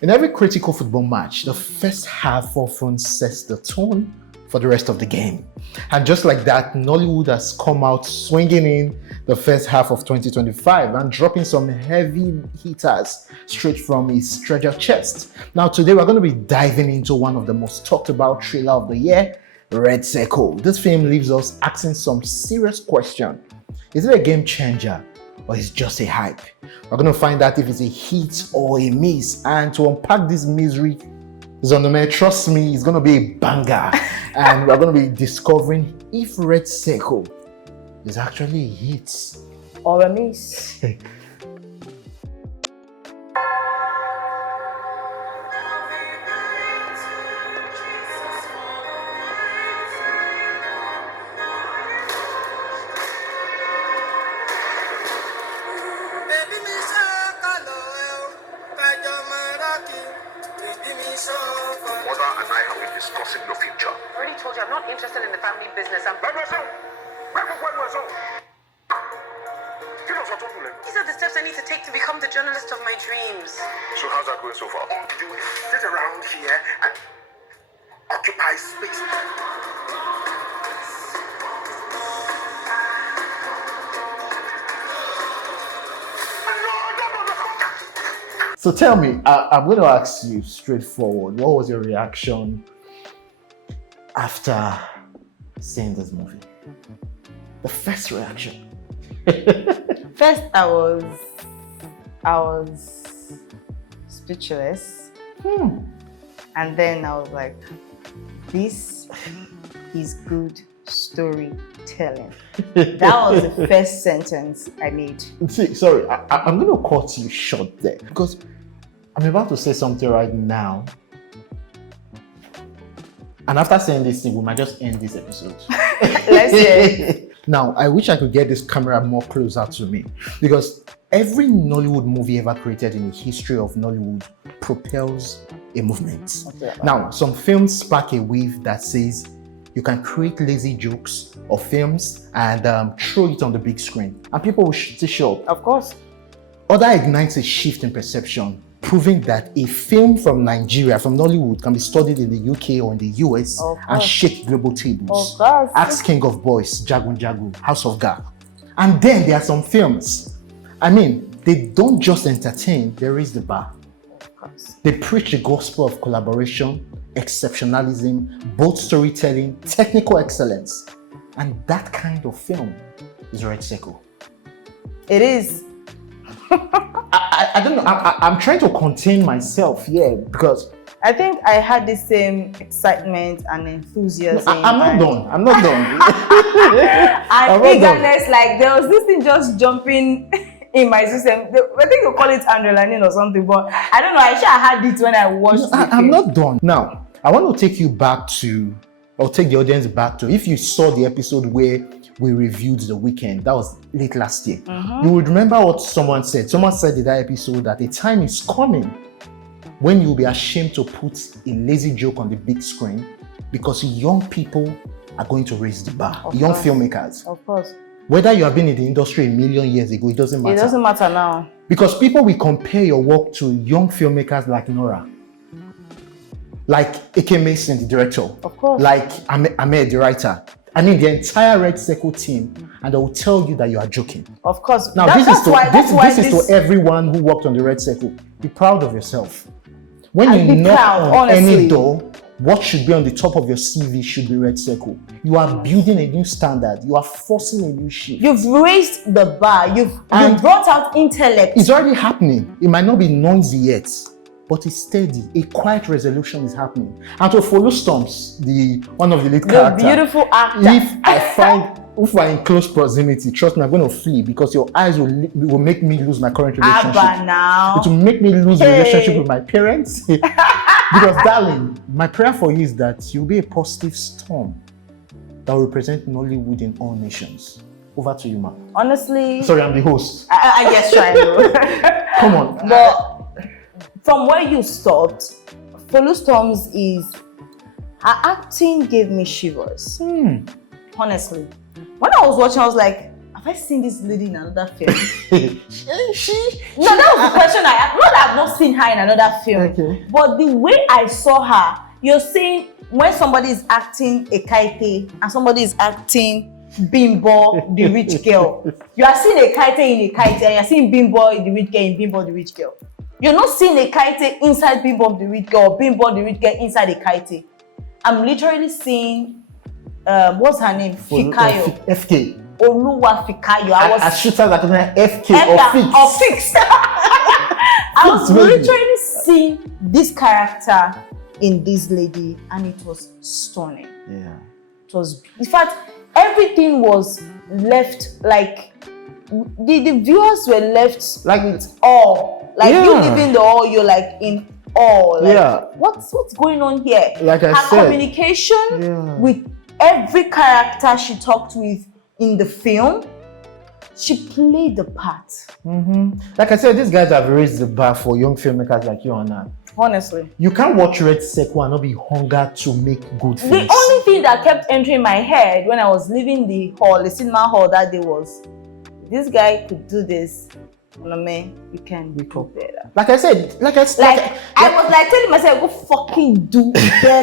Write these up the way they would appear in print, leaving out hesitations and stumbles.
In every critical football match, the first half often sets the tone for the rest of the game. And just like that, Nollywood has come out swinging in the first half of 2025 and dropping some heavy hitters straight from his treasure chest. Now today we're going to be diving into one of the most talked about thriller of the year, Red Circle. This film leaves us asking some serious questions. Is it a game changer or is it just a hype? We're going to find out if it's a hit or a miss, and to unpack this misery, Zonome, trust me, it's going to be a banger. And we're going to be discovering if Red Circle is actually a hit or a miss. These are the steps I need to take to become the journalist of my dreams. So how's that going so far? All you do is sit around here and occupy space. So tell me, I'm going to ask you straightforward, what was your reaction after seeing this movie? The first reaction. First, I was speechless. And then I was like, this is good storytelling. That was the first sentence I made. See, sorry, I'm going to cut you short there because I'm about to say something right now. And after saying this thing, we might just end this episode. Let's hear it. Now, I wish I could get this camera more closer to me because every Nollywood movie ever created in the history of Nollywood propels a movement. Now, some films spark a wave that says you can create lazy jokes or films and throw it on the big screen and people will still show up. Of course. Other ignites a shift in perception, proving that a film from Nigeria, from Nollywood, can be studied in the UK or in the US and shake global tables. Of course. Ask King of Boys, Jagun Jagu, House of God. And then there are some films, I mean, they don't just entertain, they raise the bar. Of course. They preach the gospel of collaboration, exceptionalism, bold storytelling, technical excellence. And that kind of film is Red Circle. It is. I don't know. I'm trying to contain myself here because I think I had the same excitement and enthusiasm. I'm not done. I'm not done. And eagerness, like there was this thing just jumping in my system. I think you call it adrenaline or something, but I don't know. I had it when I watched it. I'm not done. Now, I want to take you back to, or take the audience back to, if you saw the episode where we reviewed The Weekend, that was late last year. You would remember what someone said. Someone said in that episode that a time is coming when you'll be ashamed to put a lazy joke on the big screen because young people are going to raise the bar. Young filmmakers. Of course. Whether you have been in the industry a million years ago, it doesn't matter. It doesn't matter now. Because people will compare your work to young filmmakers like Nora, like A.K. Mason, the director. Of course. Like Ahmed, the writer. I mean, the entire Red Circle team, and they will tell you that you are joking. Of course. Now, this is to everyone who worked on the Red Circle. Be proud of yourself. When you knock on any door, what should be on the top of your CV should be Red Circle. You are building a new standard. You are forcing a new shift. You've raised the bar. You've brought out intellect. It's already happening. It might not be noisy yet, but it's steady. A quiet resolution is happening. And to Folu Storms, one of the lead characters, the beautiful actor. If we're in close proximity, trust me, I'm going to flee because your eyes will make me lose my current relationship. Now. It will make me lose the relationship with my parents. Because, darling, my prayer for you is that you'll be a positive storm that will represent Nollywood in all nations. Over to you, ma'am. Honestly. Sorry, I'm the host. I guess I know. Come on. But from where you stopped, Folu Storms her acting gave me shivers. Honestly. When I was watching, I was like, have I seen this lady in another film? she No, that was the question I asked. Not that I've not seen her in another film, Okay. but the way I saw her, you're saying when somebody is acting a kaite and somebody is acting Bimbo, the rich girl. You are seeing a kaite in a kaite and you're seeing Bimbo, the rich girl, in Bimbo, the rich girl. You're not seeing a kaite inside Bimbo, the rich girl, or Bimbo, the rich girl inside a kaite. I'm literally seeing, what's her name? Fikayo. FK. Oluwa Fikayo. I was Shoutouts like FK or Fix. I was literally seeing this character in this lady, and it was stunning. Yeah. It was, in fact, everything was left like the viewers were left Like with awe. Like you Yeah. living the awe, you're like in awe. Like, Yeah. what's going on here? Like I Her said. communication Yeah. with every character she talked with in the film, she played the part. Like I said, these guys have raised the bar for young filmmakers like you and I. Honestly. You can't watch Red Circle and not be hunger to make good films. The only thing that kept entering my head when I was leaving the cinema hall that day was, this guy could do this. Man, you can do better. Like I said, I was like telling myself, go fucking do better.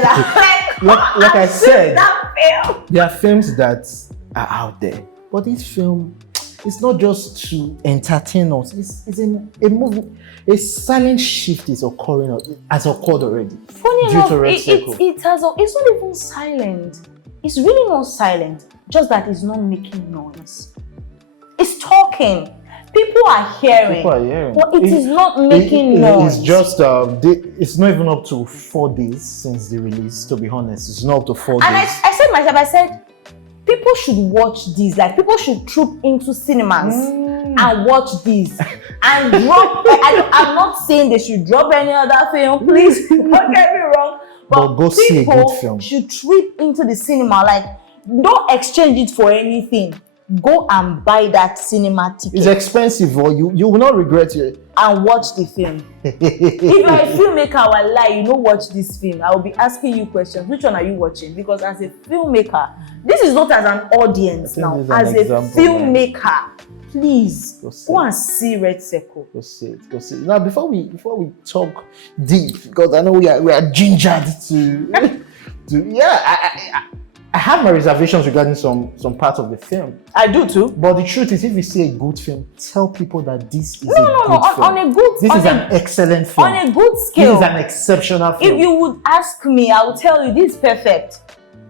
like I said, that film. there are films that are out there, but this film, it's not just to entertain us. It's in a movie. A silent shift is occurring, has occurred already. Funny due enough, to Red Circle. it's not even silent. It's really not silent. Just that it's not making noise. It's talking. People are hearing. But it is not making noise. It's just it's not even up to 4 days since the release. To be honest, it's not up to 4 days. And I said myself, I said, people should watch these. Like, people should troop into cinemas and watch these and drop. I'm not saying they should drop any other film. Please don't get me wrong. But go see a good film. People should troop into the cinema. Like, don't exchange it for anything. Go and buy that cinema ticket. It's expensive, or you will not regret it. And watch the film. If you're a filmmaker, I will lie, you know, watch this film. I will be asking you questions. Which one are you watching? Because as a filmmaker, this is not as an audience now. As a filmmaker, please go and see Red Circle. Go see it. Go see it. Now, before we talk deep, because I know we are gingered to I have my reservations regarding some parts of the film. I do too. But the truth is, if you see a good film, tell people that this is a good film. On a good, this is an excellent film. On a good scale. This is an exceptional film. If you would ask me, I will tell you this is perfect.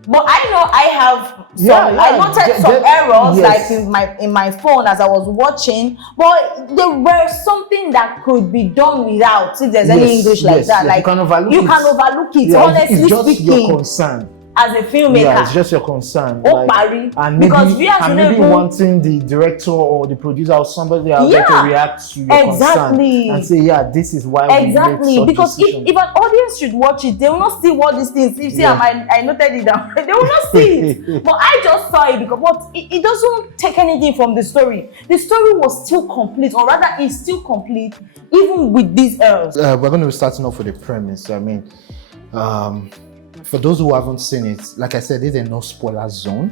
But I know I have some. I noted some errors, like in my phone as I was watching. But there were something that could be done without. If there's any English like that, like you can overlook it. Honestly it's just speaking, your concern. As a filmmaker, yeah, it's just your concern. And maybe wanting the director or the producer or somebody out there to react to your concern and say, yeah, this is why we made such because decision. if an audience should watch it, they will not see what these things. If I noted it down, they will not see it. But I just saw it because it doesn't take anything from the story. The story was still complete, or rather, it's still complete even with these errors. We're going to be starting off with the premise. I mean, for those who haven't seen it, like I said, this is a no spoiler zone.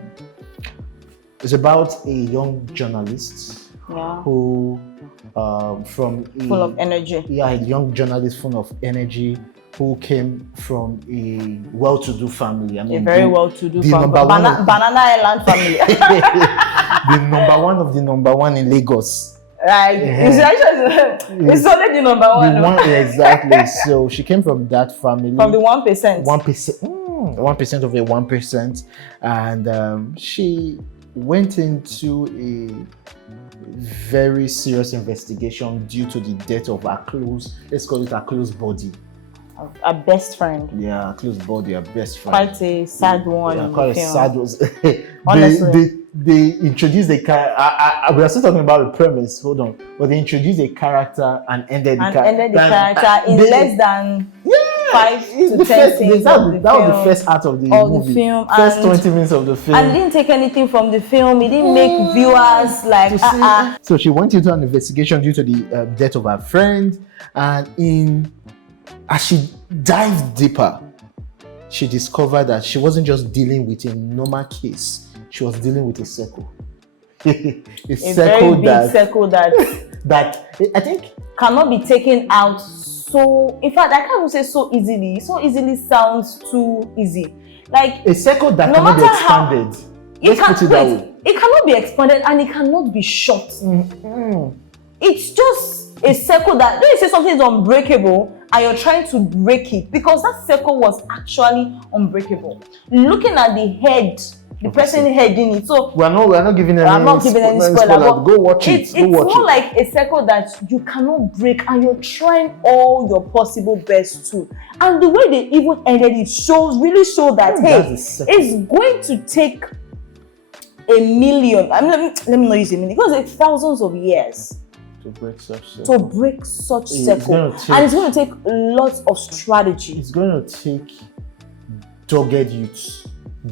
It's about a young journalist who, full of energy. Yeah, a young journalist full of energy who came from a well-to-do family. I mean, a very well-to-do family. Banana Island family. The number one of the number one in Lagos. Right. It's only the number one. Exactly. So she came from that family. From the 1%. 1% of a 1%. And she went into a very serious investigation due to the death of her close body. Our best friend. Yeah, our close body, our best friend. Quite a sad one. Yeah, quite a sad one. Honestly. They introduced a character. We are still talking about the premise. Hold on, but they introduced a character and ended the character in less than 5 to 10 scenes. That was the first part of the movie. Film, first 20 minutes of the film. And it didn't take anything from the film. It didn't make viewers like So she went into an investigation due to the death of her friend, and as she dived deeper, she discovered that she wasn't just dealing with a normal case. She was dealing with a circle. a A circle very big that circle that that I think cannot be taken out so. In fact, I can't even say so easily. So easily sounds too easy. Like a circle that no cannot be matter how- expanded. it Let's put it that way. it cannot be expanded and it cannot be short. It's just a circle that when you say something is unbreakable and you're trying to break it because that circle was actually unbreakable. Looking at the head, the person heading it. So We're not giving any. I'm not giving any spoiler, but Go watch it. It's Go watch more it. like a circle that you cannot break and you're trying all your possible best to. And the way they even ended it really shows that That's hey, the circle. it's going to take a million. I mean, let me not use a million because it's thousands of years to break such circle. to break such It's circle, gonna take- and it's going to take lots of strategy, It's going to take dogged youths,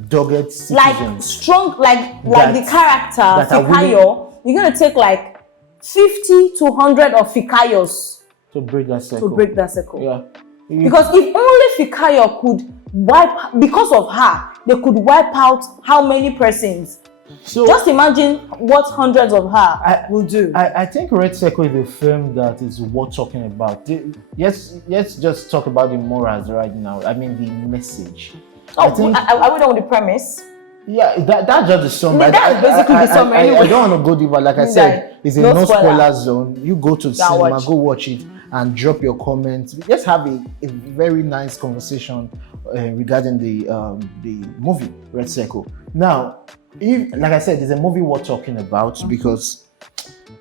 dogged citizens. like strong, like the that character are Fikayo. You're going to take like 50 to 100 of Fikayos to break that circle. to break that circle. Yeah. Because if only Fikayo could wipe, because of her, they could wipe out how many persons? So Just imagine what hundreds of her will do. I think Red Circle is a film that is worth talking about. Let's just talk about the morals right now. I mean the message. I think Are we done with the premise? yeah, that's just the summary. That's basically the summary I anyway. don't want to go deeper. Like I said, it's a No no spoiler. spoiler zone. You go to the cinema, watch. go watch it, and drop your comments. Let's have a very nice conversation regarding the movie Red Circle. Now, if like I said, it's a movie worth talking about because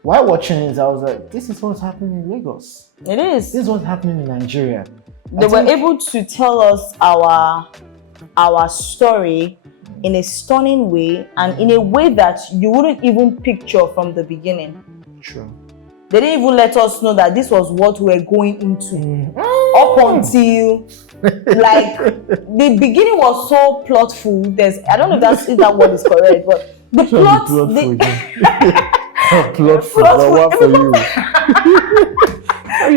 while watching it, I was like, this is what's happening in Lagos. It is. This is what's happening in Nigeria. They were able to tell us our story in a stunning way and in a way that you wouldn't even picture from the beginning. True. They didn't even let us know that this was what we were going into up until like the beginning was so plotful. I don't know if that word is correct, but the plot Plot for what for you?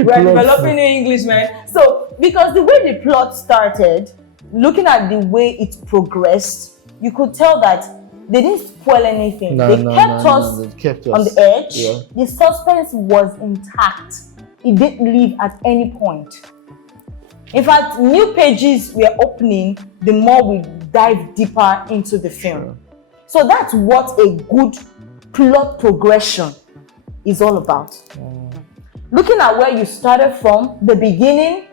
we're developing new English, man. So because the way the plot started, looking at the way it progressed, you could tell that they didn't spoil anything. They kept us on the edge. Yeah. The suspense was intact. It didn't leave at any point. In fact, new pages were opening the more we dive deeper into the film. Sure. So that's what a good plot progression is all about. Looking at where you started from, the beginning,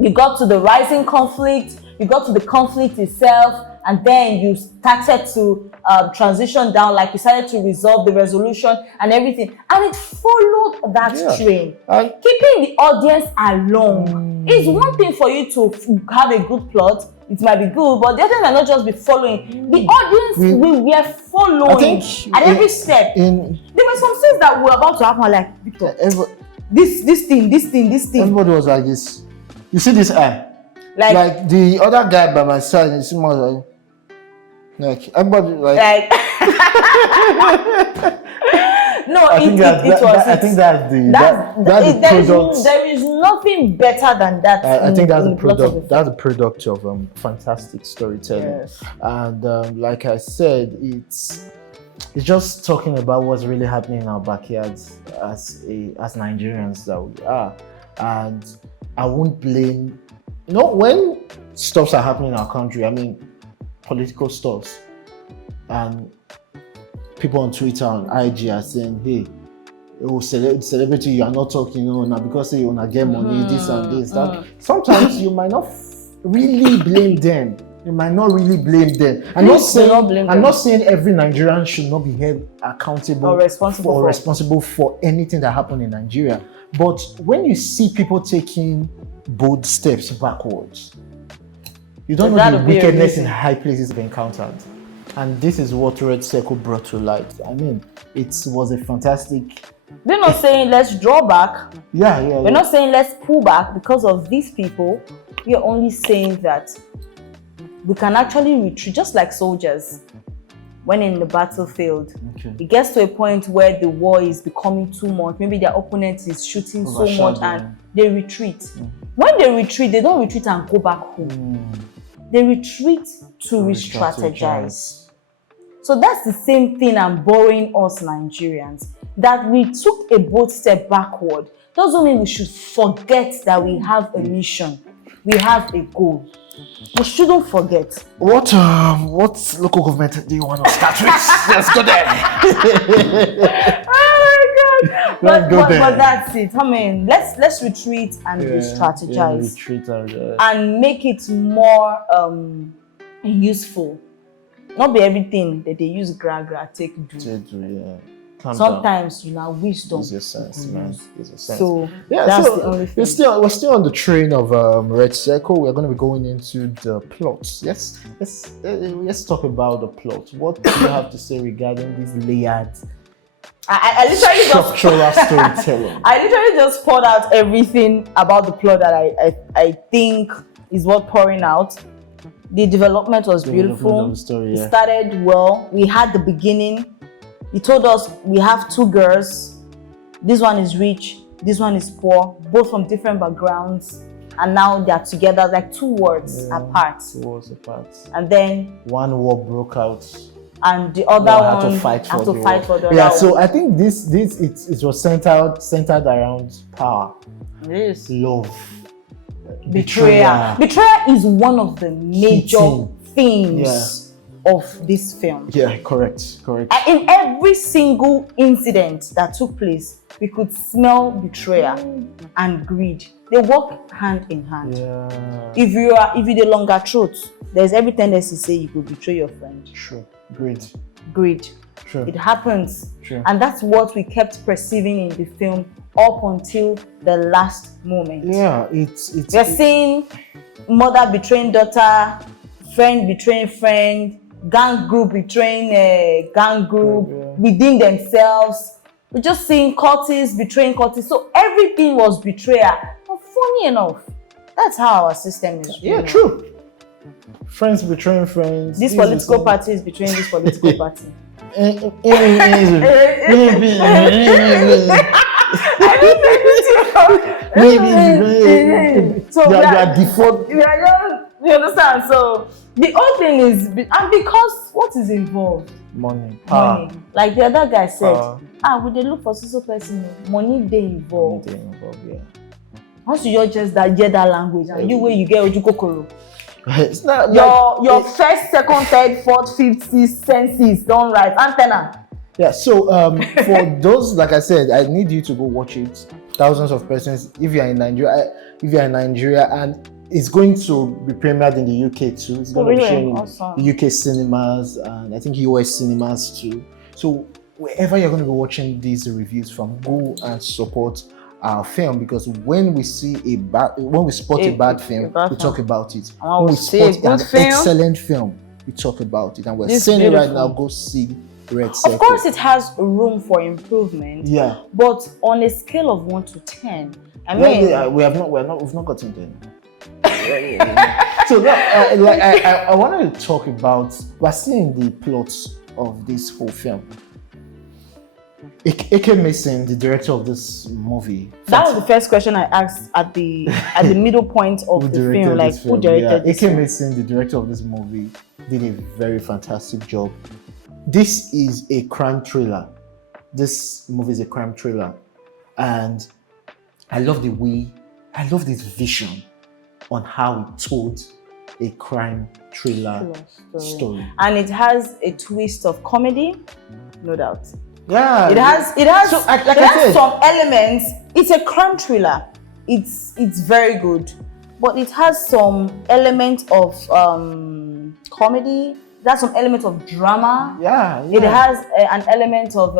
you got to the rising conflict, you got to the conflict itself, and then you started to transition down, like you started to resolve the resolution and everything. And it followed that train. Keeping the audience along. It's one thing for you to have a good plot, it might be good, but the others are not just be following. The audience we were following at every step. There were some things that were about to happen, like, Victor, this thing. Everybody was like this. You see this eye? Like the other guy by my side, it's more like everybody like no, I think that's the product. There is nothing better than that. I think that's the product. That's the product of fantastic storytelling. Yes. And like I said, it's just talking about what's really happening in our backyards as Nigerians that we are. And I won't blame. When stuffs are happening in our country, I mean political stuffs, and people on Twitter and IG are saying, hey, celebrity, you are not talking, now because you want to get money, this and this. That. Sometimes you might not really blame them. I'm not saying every Nigerian should not be held accountable or responsible for anything that happened in Nigeria. But when you see people taking bold steps backwards, you don't know the wickedness in high places they've encountered. And this is what Red Circle brought to light. I mean, it was a fantastic... We're not saying let's draw back. We're not saying let's pull back because of these people. We're only saying that we can actually retreat, just like soldiers. When in the battlefield, it gets to a point where the war is becoming too much. Maybe their opponent is shooting so much and they retreat. When they retreat, they don't retreat and go back home. They retreat to re-strategize. So that's the same thing I'm borrowing us Nigerians. That we took a bold step backward doesn't mean we should forget that we have a mission. We have a goal. We shouldn't forget. What local government do you want to start with? Let's go there. Oh my God! Let's go there. But that's it. I mean, let's retreat and re-strategize and make it more useful. Not be everything that they use gra take do. Sometimes you know wisdom. Use your sense, man. Use your sense. So that's the only thing. We're still on the train of Red Circle. We're going to be going into the plot. Let's talk about the plot. What do you have to say regarding this layered? I literally structural storytelling. I literally just poured out everything about the plot that I think is worth pouring out. The development was beautiful. It started well. We had the beginning. He told us we have two girls. This one is rich, this one is poor, both from different backgrounds, and now they are together like 2 words apart. 2 words apart. And then one war broke out, and the other one had to fight for the other so one. I think it was centered around power, love, betrayal. Betrayal is one of the major themes of this film. Yeah, correct. And in every single incident that took place, we could smell betrayal and greed. They work hand in hand. Yeah. If you the longer truth, there's every tendency to say you could betray your friend. True. Greed. True. It happens. True. And that's what we kept perceiving in the film up until the last moment. Yeah, we're seeing mother betraying daughter, friend betraying friend, gang group betraying gang group within themselves. We're just seeing cultists betraying cultists. So everything was betrayal. But funny enough, that's how our system is. Yeah, true. Friends betraying friends. This political party is betraying this political party. So they are default. You understand? So the whole thing is, and because what is involved? Money. Like the other guy said, would they look for social person? Money they involved. Yeah. Once you just hear that language, and you get ojukokoro. It's not your first, second, third, fourth, fifth, sixth senses don't rise. Antenna. Yeah. So for those, like I said, I need you to go watch it. Thousands of persons. If you're in Nigeria, and it's going to be premiered in the UK too. It's going to be shown in UK cinemas and I think US cinemas too. So wherever you're going to be watching these reviews from, go and support our film, because when we spot a bad film, we talk about it. When we spot an excellent film, we talk about it. And we're saying it right now, go see Red Circle. Of course, it has room for improvement. Yeah. But on a scale of 1 to 10, we've not gotten there. So I wanted to talk about, we're seeing the plots of this whole film. A.K. Mason, the director of this movie. That was the first question I asked at the middle point of the film. Like, who directed this? A.K. Mason, the director of this movie, did a very fantastic job. This is a crime thriller. This movie is a crime thriller. And I love this vision on how he told a crime thriller story. And it has a twist of comedy, no doubt. Yeah. It has some elements. It's a crime thriller. It's very good. But it has some element of comedy. It has some element of drama. Yeah. It has an element of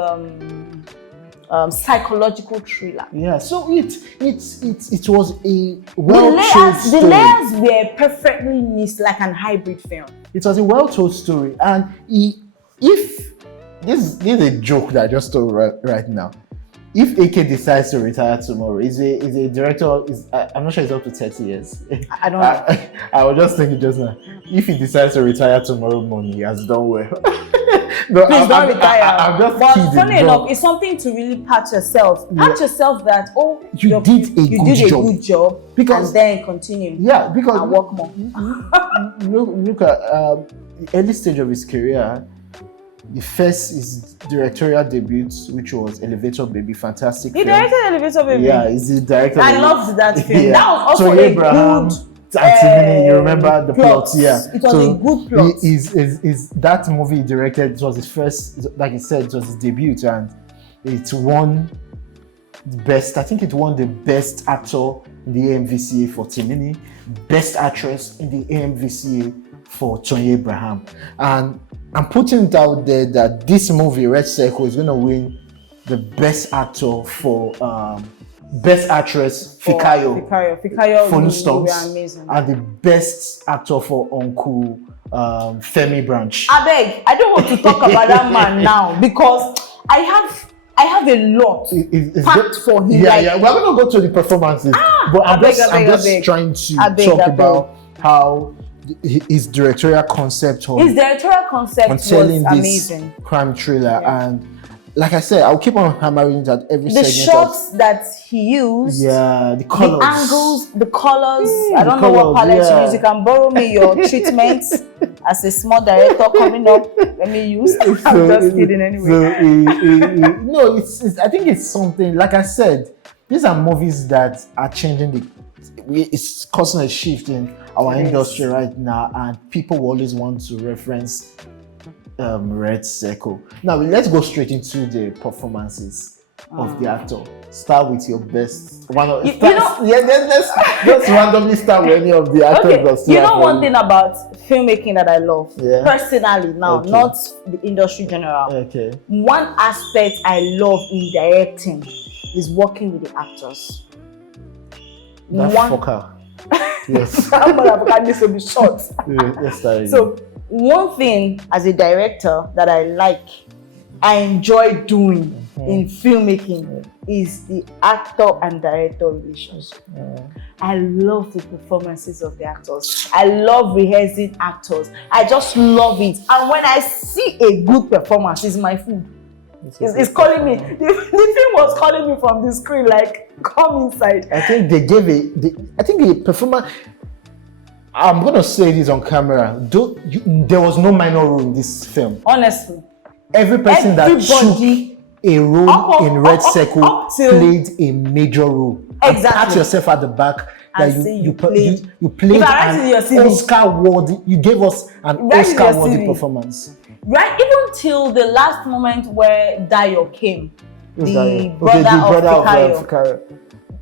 psychological thriller. Yeah, so it was a well-told story. The layers were perfectly mixed, like an hybrid film. It was a well-told story, and if this is a joke that I just told right now. If AK decides to retire tomorrow, is a director? I'm not sure he's up to 30 years. I don't know. I was just thinking just now. If he decides to retire tomorrow morning, he has done well. No, please don't retire. I'm just but kidding, funny enough, it's something to really pat yourself. Pat yourself that you did a good job. Because, and then continue. Yeah, because and work more. Look at the early stage of his career. The first is directorial debut, which was Elevator Baby, fantastic He film. directed Elevator Baby. Yeah, he's the director. I loved that film. Yeah. That was also So a Abraham, good. and Timini, you remember the plot? Yeah, It was a good plot. Is that movie he directed? It was his first, like he said, it was his debut, and it won the best. I think it won the best actor in the AMVCA for Timini, best actress in the AMVCA for Tony Abraham, and I'm putting it out there that this movie, Red Circle, is going to win the best actor for best actress, Fikayo Folu Storms, and the best actor for Uncle Femi Branch. I don't want to talk about that man now because I have a lot packed for him. Yeah. We're going to go to the performances, but I'm just trying to talk about how his directorial concept on telling this amazing crime thriller, and like I said, I'll keep on hammering that every the segment shots that he used, the colors, the angles, the colors. I don't know what palette you use. You can borrow me your treatments as a small director coming up. Let me use. I'm just kidding anyway. No, it's I think it's something, like I said, these are movies that are changing it's causing a shift in our industry right now, and people always want to reference Red Circle. Now let's go straight into the performances of the actor. Start with your best one. Let's randomly start with any of the actors. Okay. You know one thing about filmmaking that I love, personally now, not the industry general. Okay. One aspect I love in directing is working with the actors. Fucker. Yes. Needs to be short. Yes, so one thing as a director that I enjoy doing in filmmaking is the actor and director relationship. I love the performances of the actors. I love rehearsing actors. I just love it. And when I see a good performance, it's my food. It's calling me. The film was calling me from the screen, like, come inside. I think they gave the performance. I'm gonna say this on camera. There was no minor role in this film. Honestly, every person that took a role in Red Circle played a major role. Exactly. And pat yourself at the back that you played an Oscar-worthy. You gave us an Oscar-worthy performance. Right, even till the last moment where Dayo came, the brother of Fikayo.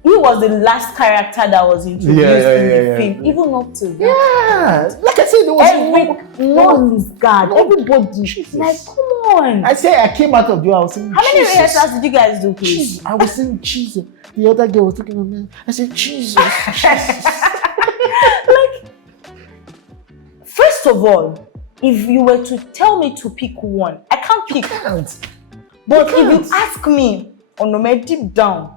He was the last character that was introduced in the film, even up to that. Yeah, like I said, there was no lose guard. Everybody, like, come on. I say I came out of the house. How many rehearsals did you guys do, please? I was saying Jesus. The other girl was looking at me. I said Jesus. Like, first of all, if you were to tell me to pick one, I can't pick. But if you ask me, deep down,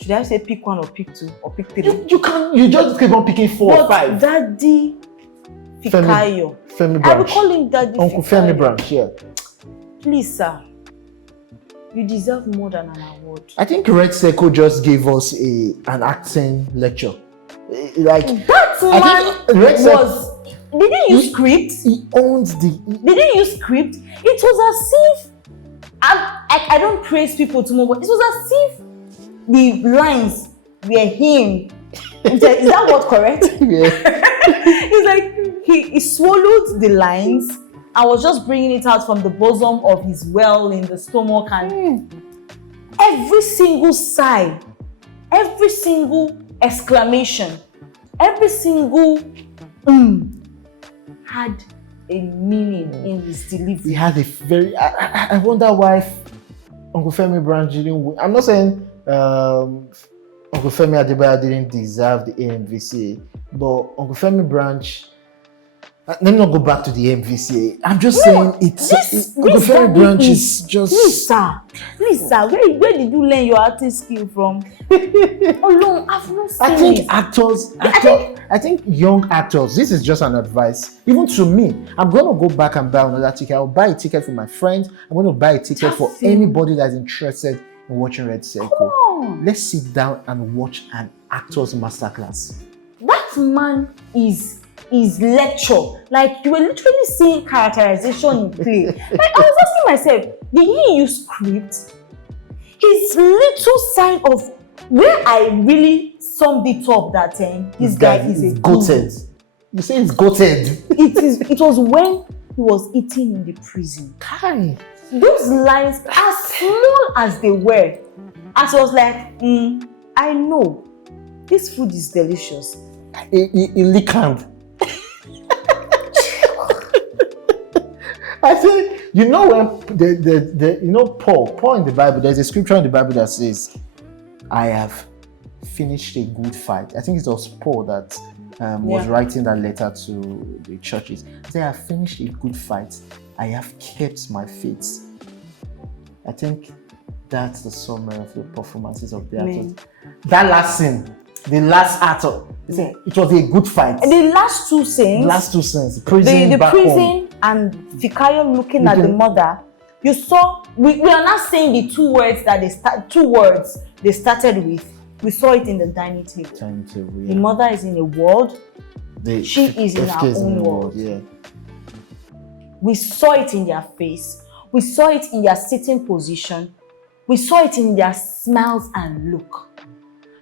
should I say pick one or pick two or pick three? You can't. You just keep on picking four or five. Daddy Fikayo. Femi Branch. I will call him Daddy Uncle Fikayo. Femi Branch, yeah. Please, sir. You deserve more than an award. I think Red Circle just gave us an acting lecture. Like that man was. They didn't use script. He owns the. They didn't use script. It was as if I don't praise people too much, but it was as if the lines were him. Is that what correct? Yeah. It's like he swallowed the lines and was just bringing it out from the bosom of his well in the stomach, and every single sigh, every single exclamation, every single had a meaning in his delivery. He had a very. I wonder why Uncle Femi Branch didn't win. I'm not saying Uncle Femi Adedayo didn't deserve the AMVCA, but Uncle Femi Branch. Let me not go back to the AMVCA. I'm just saying Uncle Femi Branch is just. Please, sir. Where did you learn your acting skill from? Oh no, I've not seen I think actors. I think young actors. This is just an advice. Even to me, I'm gonna go back and buy another ticket. I'll buy a ticket for my friends. I'm gonna buy a ticket for anybody that's interested in watching Red Circle. Let's sit down and watch an actor's masterclass. That man is his lecture. Like, you were literally seeing characterization in play. Like, I was asking myself, did he use script? His little sign of where I really summed it up that this guy is a goated. You say it's goated. It was when he was eating in the prison. Kai. Those lines, as small as they were, as I was like, I know this food is delicious. Illicant. I think when Paul in the Bible, there's a scripture in the Bible that says, I have finished a good fight. I think it was Paul that was writing that letter to the churches. He said, I have finished a good fight. I have kept my faith. I think that's the summary of the performances of the actors. That last scene, the last actor, it was a good fight. The last two scenes, prison, the back prison home. And Fikayo looking at the mother. You saw, we are not saying the two words they started with. We saw it in the dining table. The mother is in a world. She is in her own world. Yeah. We saw it in their face. We saw it in their sitting position. We saw it in their smiles and look.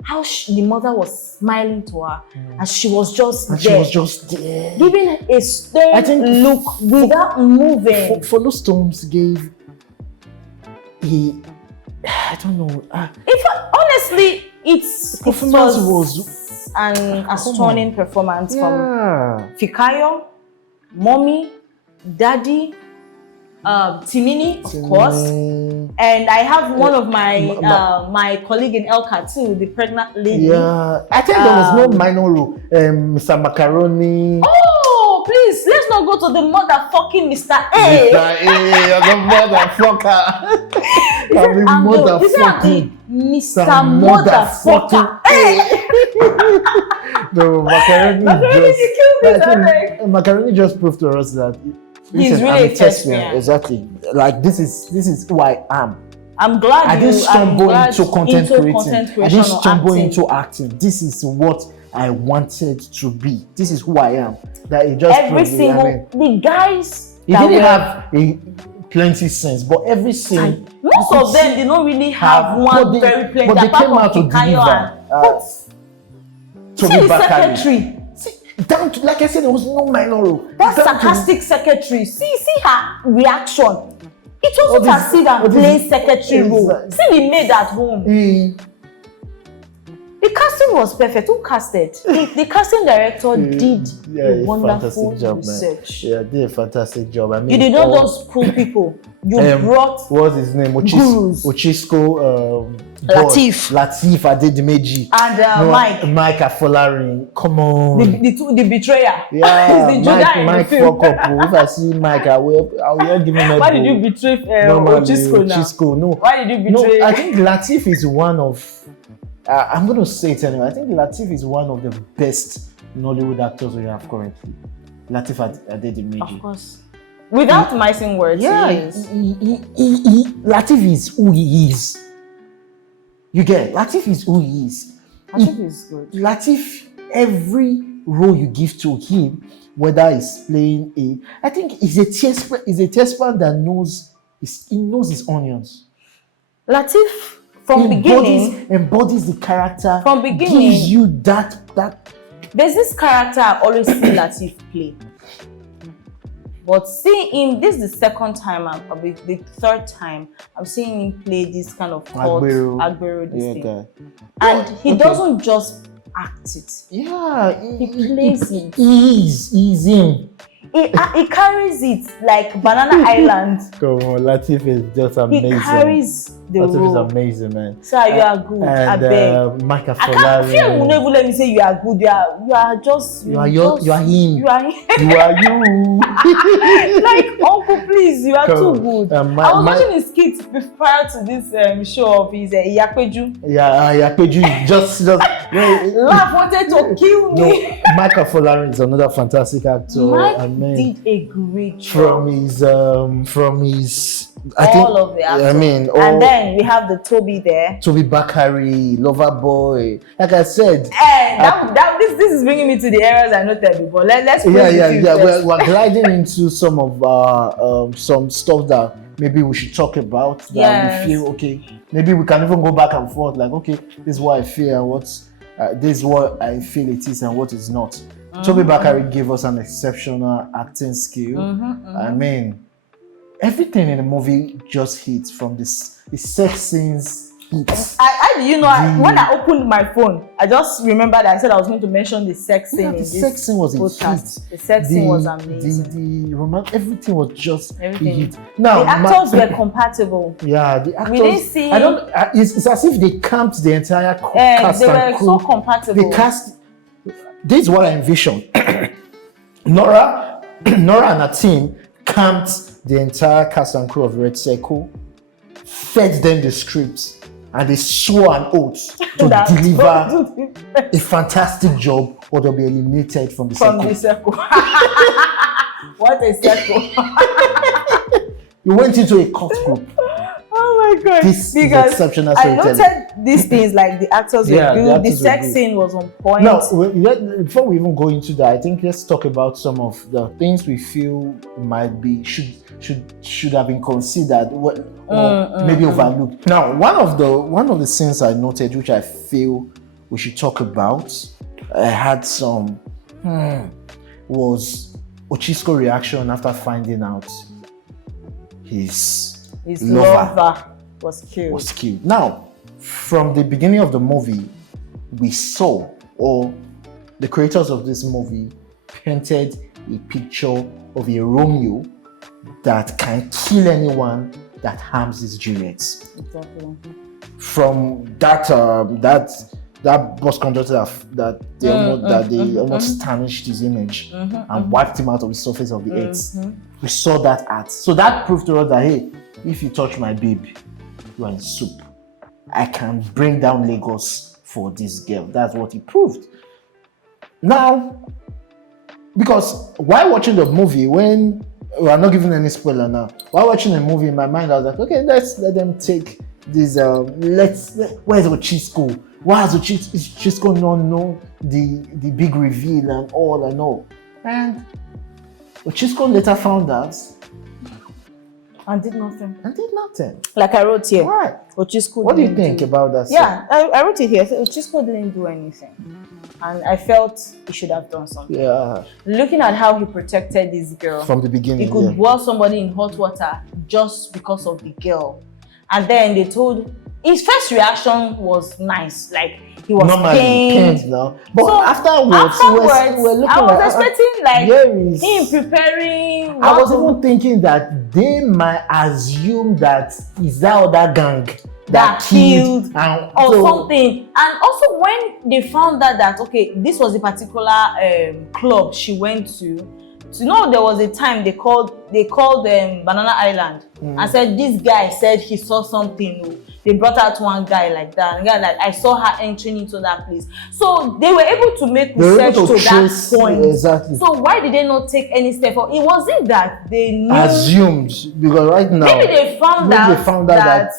How the mother was smiling to her, and she was just there, giving a stern look without moving. Folu Storms gave I don't know. Honestly, it was an astonishing performance from Fikayo, Mommy, Daddy, Timini, of course, and I have one of my my colleague in Elka too, the pregnant lady. Yeah, I think there was no minor role. Mr. Macaroni. Oh, please, let's not go to the motherfucking Mr. A. Mr. A, the motherfucker. Mr. Motherfucker. No, Macaroni just proved to us that he's really a thespian. Exactly. Like this is who I am. I'm glad I didn't stumble into content creating. I didn't stumble into acting. This is what I wanted to be. This is who I am. That it just every single the guys. He didn't have plenty scenes, but every scene. Most of them they don't really have one very plenty. But they came out to deliver. Tobi Bakre. Down to, like I said, there was no minor role. That sarcastic secretary. See her reaction. It wasn't as if I'm playing secretary role. See the maid at home. The casting was perfect. Who casted? The casting director did a wonderful research. Yeah, did a fantastic job. I mean, you did not just pull people. You brought what's his name? Ochisco, Latif Adedimeji, and Mike Afolarin. Come on, the betrayer. Yeah, the Mike fuck up. If I see Mike, I will give him a. Why did you betray Ochisco? No. Why did you betray? No, I think Latif is one of. I'm going to say it anyway. I think Latif is one of the best Nollywood actors we have currently. Latif Adedimeji. Of course. Without missing words. Yeah, Latif is who he is. You get it? Latif is who he is. Latif is good. Latif, every role you give to him, whether he's playing I think he's a thespian that knows his onions. Latif, from beginning, embodies the character. From beginning, gives you that. There's this character I always see Latif play, but seeing him, this is the second time, probably the third time I'm seeing him play this kind of Agbero thing, and he doesn't just act it. Yeah, he plays it. He's him. He carries it like Banana Island. Come on, Latif is just amazing. He carries the role. Latif is amazing, man. Sir, you are good. I beg. Mike I can't feel you never let me say you are good. You are just. You are him. You are him. You are you. Like, uncle, please, you are too good. I was watching his skit prior to this show of his Iyapeju. Yeah, Iyapeju. Just laugh wanted to kill me. No, Mike Afolarin is another fantastic actor. Mike did a great job. From his all of the actors. I mean, and then we have the Tobi there. Tobi Bakre, Loverboy. Like I said, This is bringing me to the areas I noted before. Let's yeah. We're gliding into some of some stuff that maybe we should talk about. That we feel okay. Maybe we can even go back and forth. Like, okay, this is what I feel and this is what I feel it is and what is not. Tobi Bakre gave us an exceptional acting skill. I mean, everything in the movie just hits from the sex scenes. Hits. When I opened my phone, I just remembered I said I was going to mention the sex scene. The sex scene was a hit. The sex scene was amazing. The romance, everything was just a hit. Now, the actors were compatible. Yeah, the actors. We didn't see. It's as if they camped the entire cast they and were crew. so compatible. The cast. This is what I envisioned. Nora and her team camped the entire cast and crew of Red Circle, fed them the scripts, and they swore an oath to deliver a fantastic job or they'll be eliminated from the circle. What a circle. You went into a cult group. Oh my God. This is because exceptional I storytelling. noted these things like the actors were good, the sex scene was on point. Now, before we even go into that, I think let's talk about some of the things we feel might be should have been considered or maybe overlooked. Now, one of the scenes I noted, which I feel we should talk about, I had some was Ochisco's reaction after finding out his lover was killed. Now, from the beginning of the movie, we saw, or the creators of this movie painted a picture of a Romeo that can kill anyone that harms his Juliet. Exactly. From that bus conductor that they almost tarnished his image and wiped him out of the surface of the earth. We saw that art. So that proved to us that, hey, if you touch my baby, you are in soup. I can bring down Lagos for this girl. That's what he proved. Now, because while watching the movie, when we are not giving any spoiler now, while watching the movie in my mind, I was like, okay, let's let them take this. Where's Ochisco? Why has Ochisco not know the big reveal and all? And Ochisco later found out. And did nothing. Like I wrote here. Right. Ochisco. What do you think about that? Yeah, I wrote it here. I said Ochisco didn't do anything. And I felt he should have done something. Yeah. Looking at how he protected this girl. From the beginning. He could boil somebody in hot water just because of the girl. And then they told his first reaction was nice. Like he was pained now. But so afterwards we're looking I was expecting him preparing. I was even thinking that they might assume that is that other gang that killed something. And also when they found out that okay, this was a particular club she went to. So, there was a time they called Banana Island and said this guy said he saw something. They brought out one guy like that. And like I saw her entering into that place. So they were able to make research to that point. Exactly. So why did they not take any step? It wasn't that they knew. Assumed, because right now maybe they found out that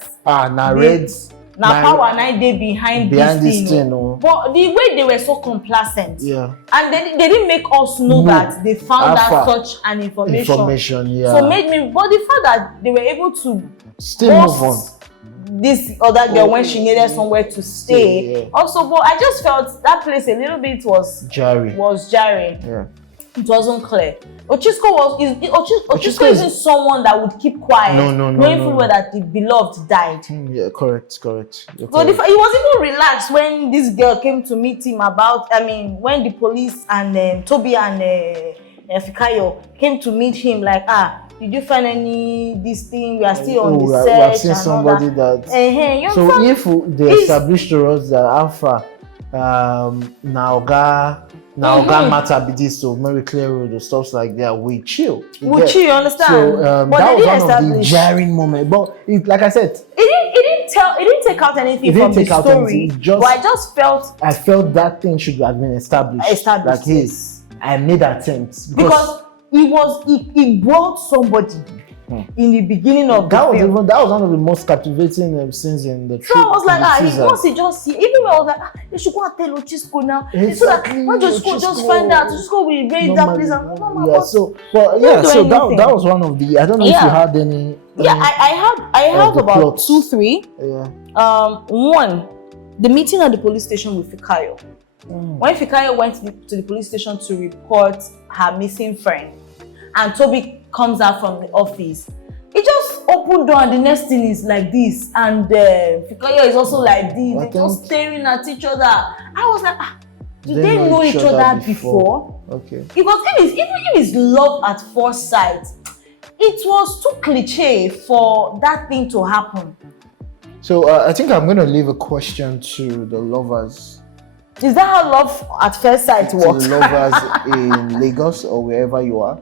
now power and they behind this thing. But the way they were so complacent, and they didn't make us know that they found out such an information. So made me. But the fact that they were able to still move on. This other girl when she needed somewhere to stay. Also, but I just felt that place a little bit was jarring. Yeah. It wasn't clear. Ochisco isn't someone that would keep quiet. Knowing full well that the beloved died. Yeah, correct. So he was even relaxed when this girl came to meet him when the police and Tobi and Fikayo came to meet him like, did you find this thing? We are still on the search. We have seen somebody that. So if they established to us that Alpha, Naoga matter be this, so Mary Claire Road or stuff like that, we chill. You understand? So but that was one of the jarring moments. But like I said, it didn't take out anything from the story. But I felt that thing should have been established. Like, hey, I made attempts because he brought somebody in the beginning of that the was film. that was one of the most captivating scenes in the So I was like, teaser. once he just see, even when I was like, they should go and tell Ochisco now. Exactly, So that when Ochisco just find out, Ochisco will raise that place and that was one of the. I don't know if you had any. I have about plots. 2, 3. Yeah. One, the meeting at the police station with Fikayo. When Fikayo went to the police station to report her missing friend, and Tobi comes out from the office, he just opened door and the next thing is like this, and Fikayo is also like this. They're just staring at each other. I was like, do they know each other before? Okay. Because even if it's love at first sight, it was too cliche for that thing to happen. So I think I'm going to leave a question to the lovers. Is that how love at first sight works? To the lovers in Lagos or wherever you are.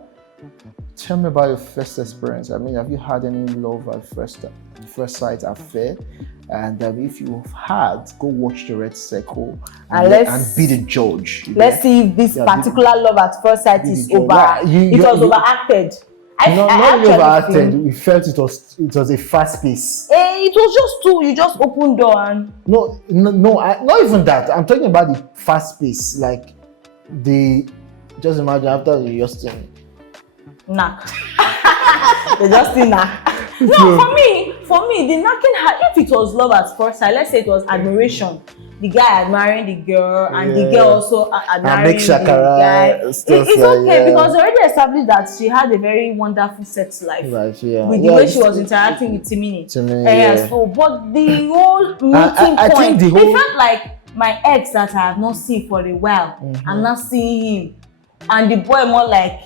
Tell me about your first experience. I mean, have you had any love at first sight affair? And if you've had, go watch the Red Circle and be the judge. Let's see if this particular love at first sight is over. It was overacted. Not overacted. We felt it was a fast pace. It was just two. You just opened door and no, not even that. I'm talking about the fast pace. Like just imagine after the Justin. Knack. They just still knack. No, for me, the knocking if it was love at first sight, let's say it was admiration. The guy admiring the girl and the girl also admiring the guy. It's okay because already established that she had a very wonderful sex life. Right, yeah. With the way she was interacting with Timini. So, but the whole meeting I point, think it felt like my ex that I have not seen for a while. I'm not seeing him. And the boy more like,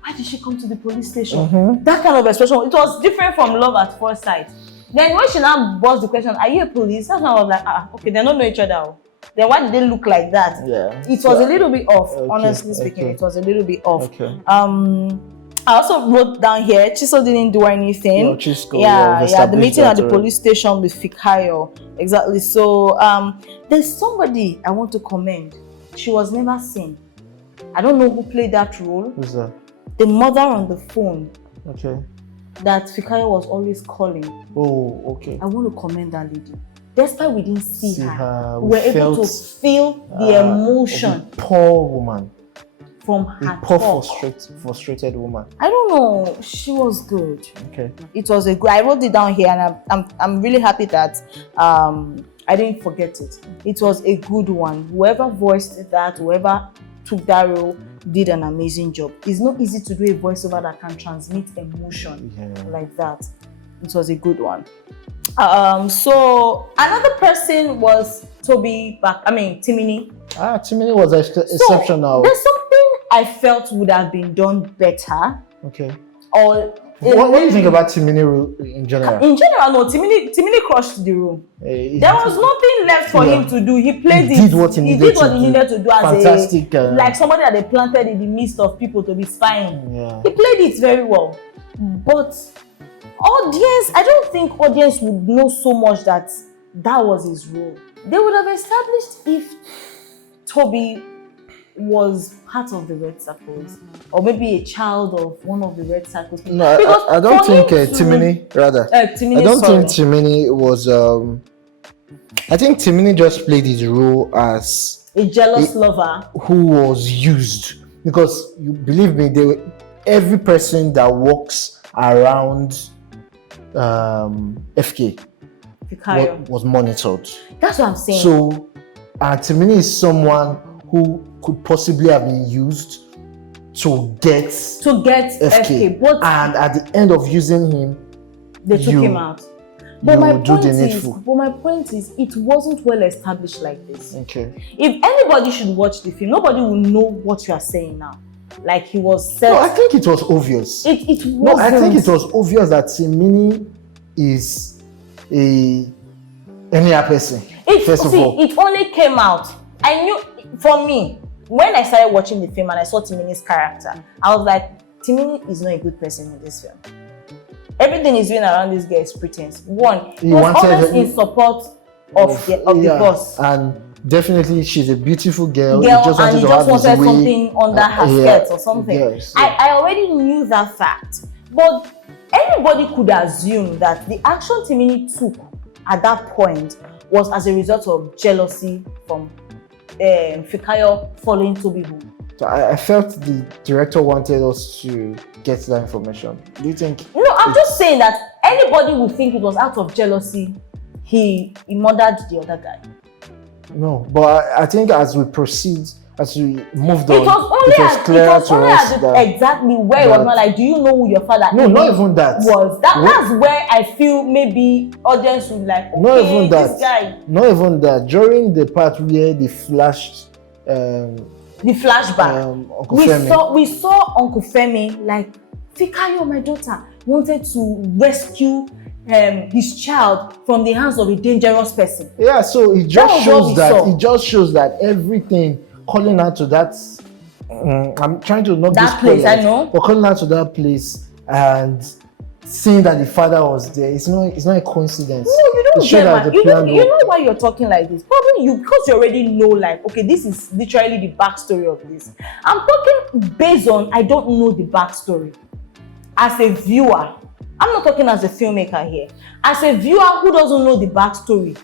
why did she come to the police station? That kind of expression. It was different from love at first sight. Then when she now asked the question, are you a police? That's when I was like, okay, they don't know each other. Then why did they look like that? Yeah. It was a little bit off, honestly speaking. It was a little bit off. I also wrote down here, Chiso didn't do anything. The meeting at the police station with Fikayo. Exactly. So there's somebody I want to commend. She was never seen. I don't know who played that role. Who's that? The mother on the phone. Okay. That Fikayo was always calling. Oh, okay. I want to commend that lady. Despite we didn't see her, we were able to feel the emotion. Poor woman. From her poor frustrated woman. I don't know. She was good. Okay. It was a good. I wrote it down here, and I'm really happy that I didn't forget it. It was a good one. Whoever voiced that, whoever took that role, did an amazing job. It's not easy to do a voiceover that can transmit emotion like that. It was a good one. So another person was Timini. Timini was exceptional. There's something I felt would have been done better. Okay. Or what do you think about Timini in general? In general, no. Timini crushed the room. There was nothing left for him to do. He played He did what he needed to do. as fantastic, like somebody that they planted in the midst of people to be spying. Yeah. He played it very well. But audience, I don't think audience would know so much that was his role. They would have established if Tobi was part of the Red Circles, or maybe a child of one of the Red Circles. No, I don't think Timini, rather. Timini, I don't think Timini was. I think Timini just played his role as a jealous lover who was used, because you believe me, every person that walks around FK was monitored. That's what I'm saying. So, Timini is someone who could possibly have been used to get FK. But and at the end of using him, they took him out. But my point is, it wasn't well established like this. Okay. If anybody should watch the film, nobody will know what you are saying now. Like he was set. No, I think it was obvious. It wasn't. No, I think it was obvious that Timini is any person. It only came out. I knew, for me, when I started watching the film and I saw Timini's character, I was like, Timini is not a good person in this film. Everything he's doing around this guy is pretense. One, he was always in support of the boss. And definitely, she's a beautiful girl. He just wanted something under her skirt or something. Yes, I already knew that fact. But anybody could assume that the action Timini took at that point was as a result of jealousy from Fikayo following Tobi home. So I felt the director wanted us to get that information. Do you think? No, I'm just saying that anybody would think it was out of jealousy he murdered the other guy. No, but I think as we proceed, as we moved It on, was only it was clear to us that exactly where it was not like, do you know who your father no, not even that was? That's where I feel maybe audience would like, okay, not even that. This guy. Not even that. During the part where they flashed The flashback. Uncle Femi. We saw Uncle Femi like, Fikayo, my daughter, wanted to rescue his child from the hands of a dangerous person. Yeah, so it just shows that saw. it just shows that everything calling out to that. I'm trying to not that place, I know. But calling out to that place and seeing that the father was there, it's not a coincidence. No, you don't get that. You know why you're talking like this. Probably because you already know, like, okay, this is literally the backstory of this. I'm talking based on I don't know the backstory. As a viewer, I'm not talking as a filmmaker here. As a viewer who doesn't know the backstory,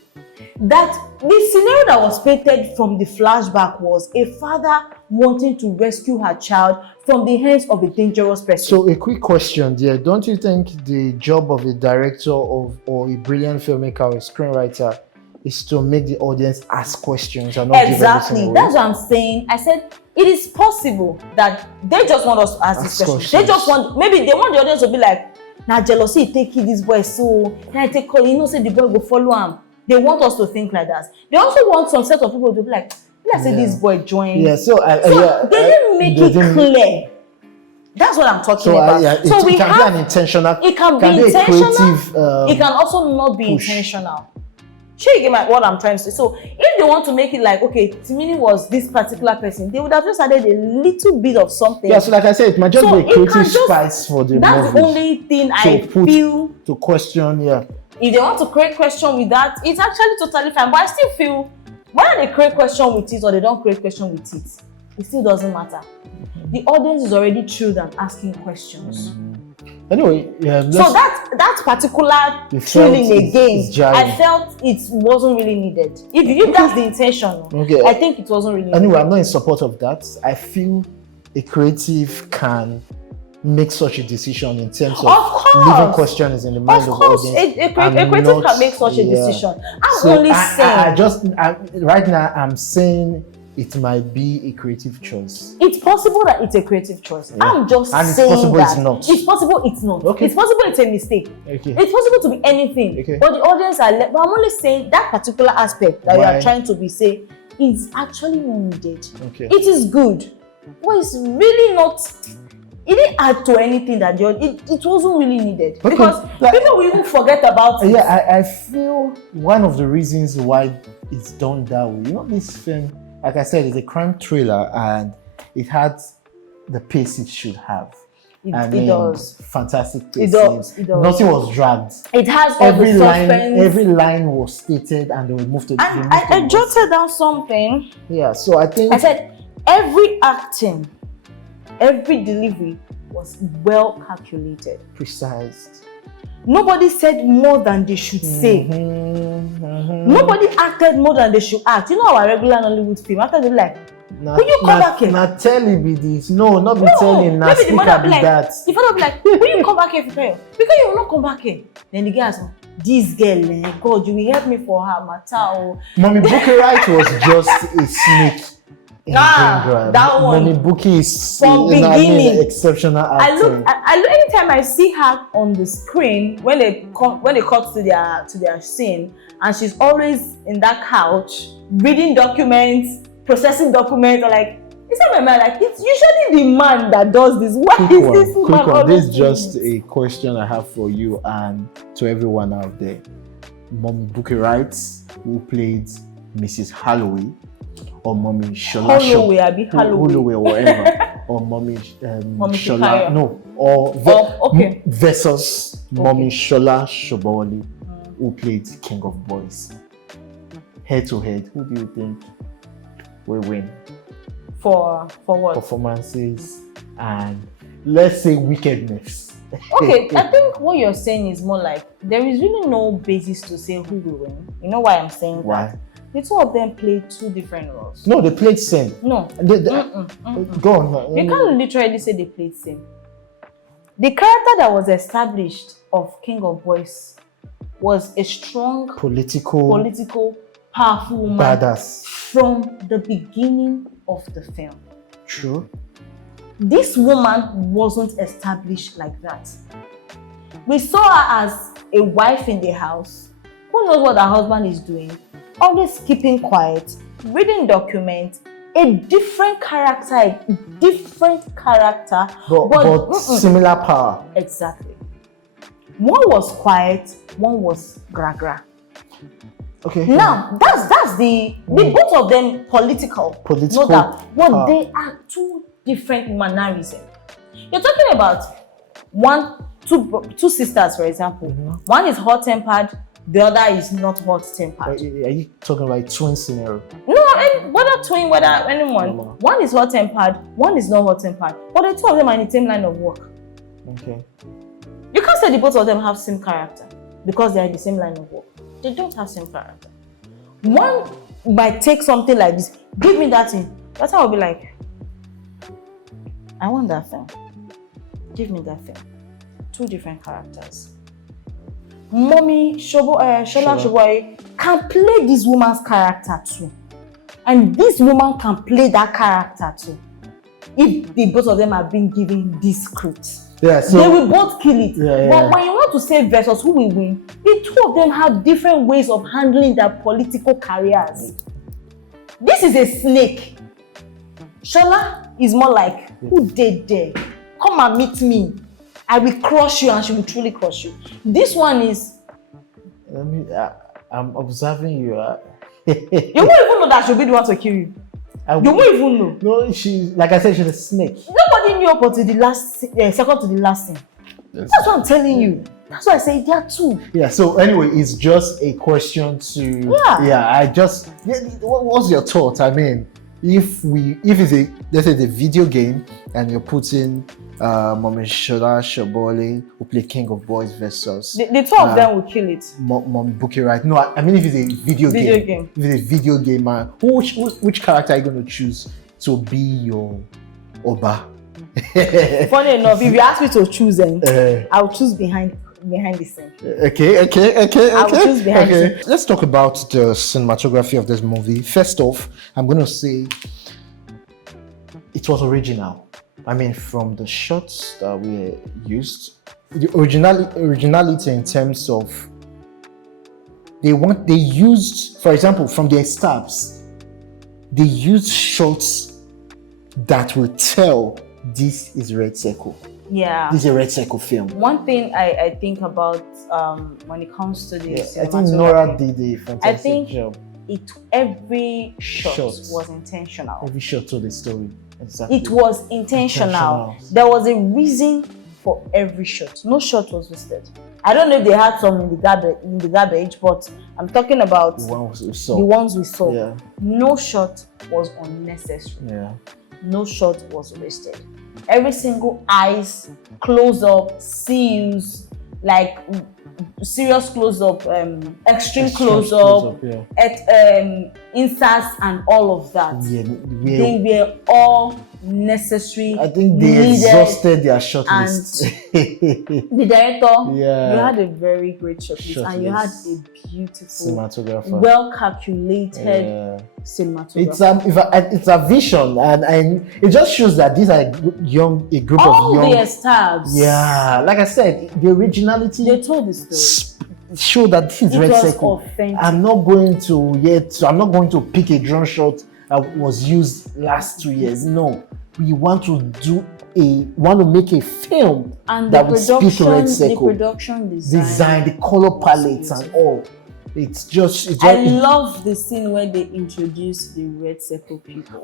that the scenario that was painted from the flashback was a father wanting to rescue her child from the hands of a dangerous person. So a quick question there. Don't you think the job of a director or a brilliant filmmaker or a screenwriter is to make the audience ask questions and not exactly. give everything away? That's what I'm saying. I said it is possible that they just want us to ask these questions. They just want, maybe they want the audience to be like, now jealousy take this boy, so now take call, you know, say the boy will follow him. They want us to think like that. They also want some set of people to be like, let's say this boy joined. Yeah, They didn't make it clear. That's what I'm talking about. So it can be an intentional. It can be intentional. It can also not be intentional. Sure, you get what I'm trying to say. So if they want to make it like, okay, Timini was this particular person, they would have just added a little bit of something. Yeah, so like I said, it might just be a creative spice for the That's movie. the only thing I feel to question. Yeah. If they want to create question with that, it's actually totally fine. But I still feel whether they create question with it or they don't create question with it still doesn't matter. The audience is already thrilled and asking questions. Anyway, so that particular thrilling again, I felt it wasn't really needed. If that's the intention, I think it wasn't really needed. I'm not in needed. support of that. I feel a creative can make such a decision in terms of leaving questions in the mind of the audience. A creative can make such a decision. I'm only saying. Right now, I'm saying it might be a creative choice. It's possible that it's a creative choice. Yeah. I'm just saying it's possible that. It's not. It's possible it's not. Okay. It's possible it's a mistake. Okay. It's possible to be anything. Okay. But the audience are but I'm only saying that particular aspect that you are trying to be saying is actually not needed. Okay. It is good. But it's really not. It didn't add to anything that it wasn't really needed. Okay. Because people will even forget about it. Yeah, I feel one of the reasons why it's done that way. You know, this film, like I said, it's a crime thriller and it had the pace it should have. It does. Fantastic pace. It does. Nothing was dragged. It has all the suspense. Every line was stated and they would move to and I jotted down something. Yeah, so I think I said every acting, every delivery was well calculated. Precise. Nobody said more than they should say. Nobody acted more than they should act. You know our regular Nollywood film, after they like, will you come back here? Not telling me this. No, not be telling. Not maybe the mother be like, that. The father be like, will you come back here, Fikayo? Because you will not come back here. Then the guy said, this girl, God, you will help me for her matter. Mommy Bukky Wright was just a snake. That one. Mommy Bukky is from beginning exceptional acting. I look anytime I see her on the screen when they cut to their scene, and she's always in that couch reading documents, processing documents, or like it's not my man. Like it's usually the man that does this. Why is this woman? This is just a question I have for you and to everyone out there. Mommy Bukky Wright, who played Mrs. Holloway, or Mommy Shola Holloway or whatever, or Mommy Shola, no, or versus Mommy Shola Shobowale, who played King of Boys. Head to head, who do you think will win? For what? Performances and let's say wickedness. Okay, I think what you're saying is more like there is really no basis to say who will win. You know why I'm saying Why? that? The two of them played two different roles. No, they played same. No. Go on. You can't literally say they played same. The character that was established of King of Boys was a strong, political, powerful woman Badass. from the beginning of the film. True. This woman wasn't established like that. We saw her as a wife in the house who knows what her husband is doing, always keeping quiet, reading documents, a different character, but similar power. Exactly. One was quiet, one was gra. Okay. Now that's the both of them political. Know that, but they are two different mannerisms. You're talking about two sisters, for example. One is hot-tempered, the other is not hot-tempered. Are you talking about twin scenario? No, whether twin, whether anyone. One is hot-tempered, one is not hot-tempered. But the two of them are in the same line of work. Okay. You can't say the both of them have same character because they are in the same line of work. They don't have same character. One might take something like this, give me that thing. That's how I'll be like, I want that film. Give me that film. Two different characters. Mommy Shola Shoboy can play this woman's character too. And this woman can play that character too. If the both of them are being given this script. Yeah, so they will both kill it. Yeah. But when you want to say versus who will win, the two of them have different ways of handling their political careers. This is a snake. Shola is more like, who did there? Come and meet me. I will crush you and she will truly crush you. This one is... I'm observing you. You won't even know that she'll be the one to kill you. You won't even know. No, like I said, she's a snake. Nobody knew up until the last, second to the last scene. Yes. That's what I'm telling you. That's why I say there are two. Yeah, so anyway, it's just a question to... what's your thought? I mean, if it's let's say the video game and you're putting Mommy Shola who play King of Boys versus the two of them will kill it. Mom Bukky Wright. No, I mean if it's a video game. If it's a video game, which character are you going to choose to be your Oba? Funny enough, if you ask me to choose, I'll choose behind the scene. Okay. I'll choose behind the scene. Let's talk about the cinematography of this movie. First off, I'm going to say it was original. I mean, from the shots that we used, the originality in terms of they used, for example, from their stabs, they used shots that will tell this is Red Circle. Yeah. This is a Red Circle film. One thing I think about when it comes to this, I think Nora did a fantastic job. Every shot was intentional. Every shot told a story. Exactly. It was intentional. There was a reason for every shot. No shot was wasted. I don't know if they had some in the garbage, but I'm talking about the ones we saw. Yeah. No shot was unnecessary. Yeah. No shot was wasted. Every single eyes, close up, seals, like serious close up, extreme close up, inserts and all of that. They were all necessary. I think they exhausted their shot list. The director, you had a very great shot list and you had a beautiful cinematographer, well calculated cinematographer. It's a vision, and it just shows that these are a group of young. All their stars. Yeah, like I said, the originality. They told the story. Show that this is Red Circle. Authentic. I'm not going to pick a drone shot that was used last 2 years. No, we want to make a film and that would speak to Red Circle. The production design, the color palettes and all. It's just I love the scene where they introduce the Red Circle people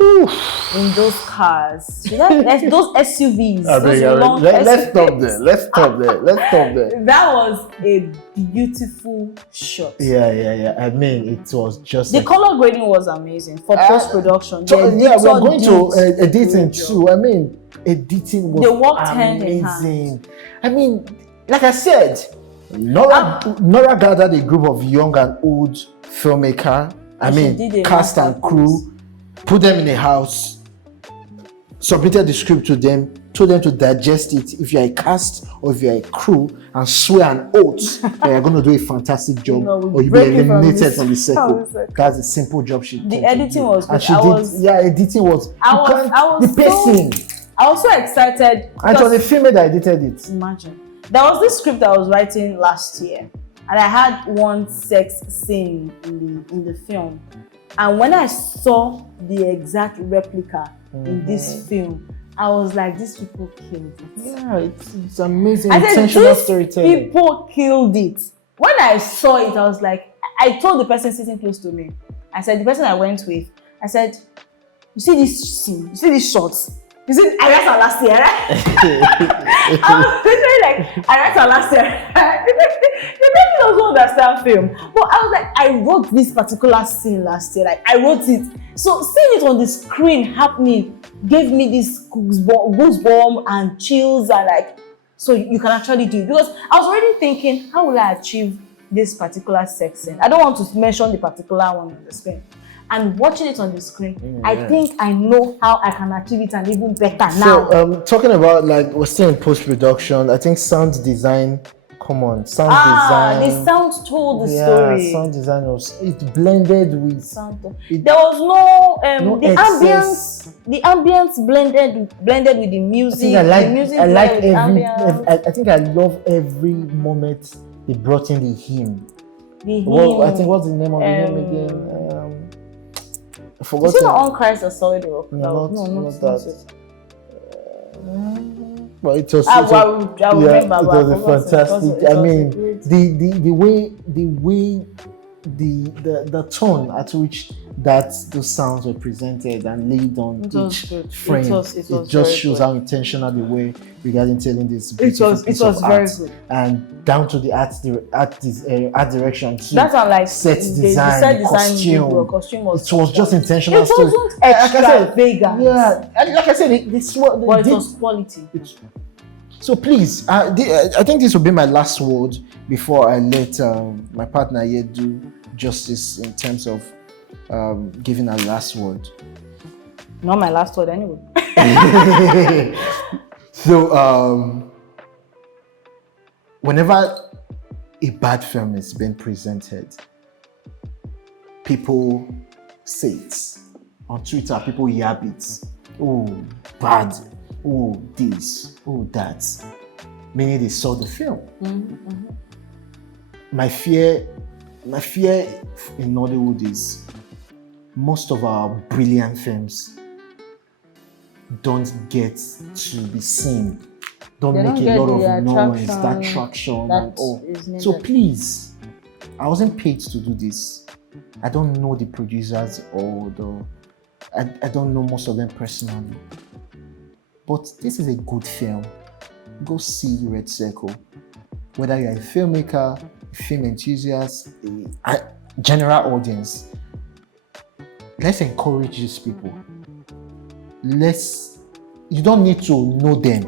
in those cars. Those SUVs. Let's stop there. That was a beautiful shot. Yeah. I mean, it was just the color grading was amazing for post production. We're going to editing too. I mean, Editing was They worked hand in amazing. I mean, like I said, Nora gathered a group of young and old filmmaker. I mean, cast and crew, put them in a house, submitted the script to them, told them to digest it. If you're a cast or if you're a crew, and swear an oath that you're going to do a fantastic job, or you'll be eliminated from the circle. That's a simple job she did. The editing was good. Editing was. I was so excited. And it was a filmmaker that edited it. Imagine. There was this script I was writing last year, and I had one sex scene in the film. And when I saw the exact replica in this film, I was like, these people killed it. Yeah, it's amazing. Intentional storytelling. People killed it. When I saw it, I was like, I told the person sitting close to me, I said, the person I went with, I said, you see this scene, you see these shots, you see, I wrote last year, right? I was literally like, I wrote last year. The person doesn't understand film. But I was like, I wrote this particular scene last year. Like, I wrote it. So seeing it on the screen happening gave me this goosebump and chills and like, so you can actually do it. Because I was already thinking, how will I achieve this particular sex scene? I don't want to mention the particular one on the screen. And watching it on the screen, I think I know how I can achieve it and even better now. So, talking about, like, we're still in post-production. I think sound design, sound design. The sound told the story. Yeah, sound design it blended with sound. There was no the excess. The ambience blended with the music. I think I love every moment they brought in the hymn. Well, I think what's the name of the hymn again? I forgot. Is it not On Christ a Solid Rock? No, not that. But it was. I remember. It was a fantastic. I mean, the tone at which those sounds were presented and laid on each frame. It just shows how intentional they were regarding telling this beautiful piece of art. Good. And down to the art direction too. That's like set design, costume. It was just intentional. It wasn't extravagant. Yeah, like I said, it was quality. So please, I think this will be my last word before I let my partner here do justice in terms of giving a last word. Not my last word anyway. So whenever a bad film is being presented, people say it. On Twitter, people yab it. Oh, bad. Oh, this. Oh, that. Meaning they saw the film. My fear in Nollywood is most of our brilliant films don't get to be seen. Don't make a lot of noise, that traction and all. So please, I wasn't paid to do this. I don't know the producers or I don't know most of them personally. But this is a good film. Go see Red Circle. Whether you're a filmmaker, a film enthusiast, a general audience, let's encourage these people. You don't need to know them.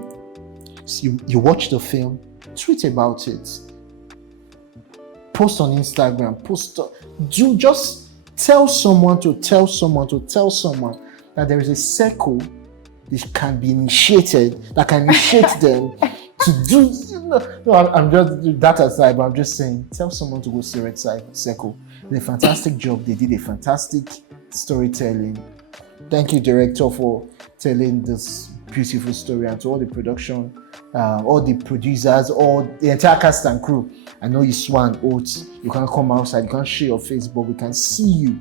So you watch the film, tweet about it, post on Instagram, just tell someone that there is a circle that can be initiated, that can initiate them to do. No, I'm just that aside, but I'm just saying, tell someone to go see Red Circle. They did a fantastic job. They did a fantastic storytelling. Thank you, director, for telling this beautiful story, and to all the production, all the producers, all the entire cast and crew. I know you swore an oath. You can't come outside. You can't share your face, but we can see you.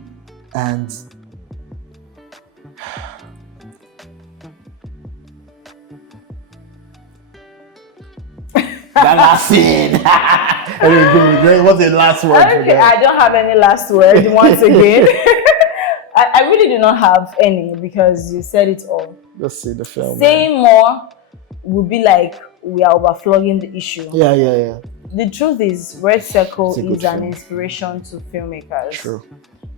And that last scene. What's the last word? Okay, I don't have any last word once again. I really do not have any because you said it all. Just see the film. Saying more would be like we are overflogging the issue. Yeah. The truth is, Red Circle is an inspiration to filmmakers. True.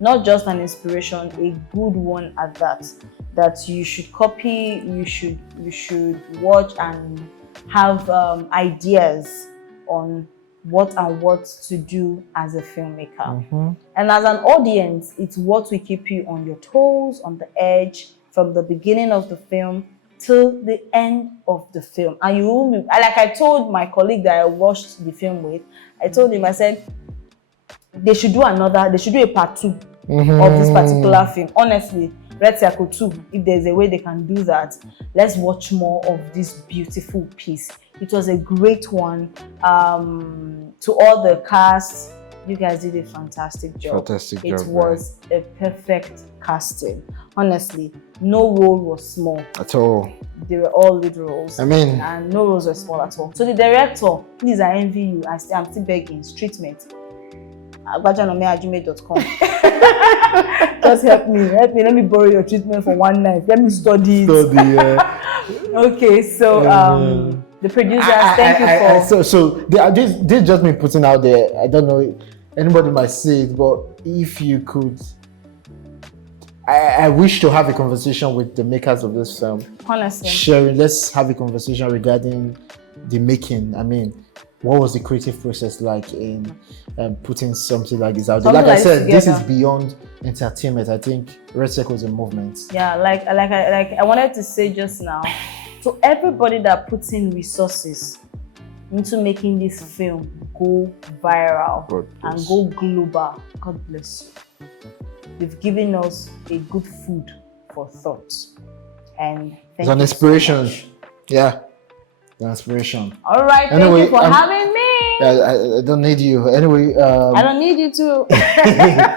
Not just an inspiration, a good one at that. that you should copy, you should watch and have ideas on what to do as a filmmaker. And as an audience, it's what will keep you on your toes, on the edge, from the beginning of the film till the end of the film. And you will be, like I told my colleague that I watched the film with, I told him, I said, they should do a part 2 of this particular film. Honestly, Red Circle 2, if there's a way they can do that, let's watch more of this beautiful piece. It was a great one. To all the cast, you guys did a fantastic job. It was a perfect casting. Honestly, no role was small at all. They were all lead roles. I mean, and no roles were small at all. So the director, please, I envy you. I'm still begging. Streetmate. agbajanomiajime.com. Just help me. Let me borrow your treatment for one night. Let me study it. Okay, so the producers, thank you for. This just me putting out there. I don't know, anybody might say it, but if you could, I wish to have a conversation with the makers of this film. Honestly, sharing. Let's have a conversation regarding the making. I mean, what was the creative process like in putting something like this out there? Like I said, this is beyond entertainment. I think Red Circle is a movement. Yeah, like I wanted to say just now, to everybody that puts in resources into making this film go viral and go global, God bless you. They've given us a good food for thought. And it's an inspiration. Yeah. The inspiration. All right, anyway, thank you for having me. I don't need you. Anyway, I don't need you too.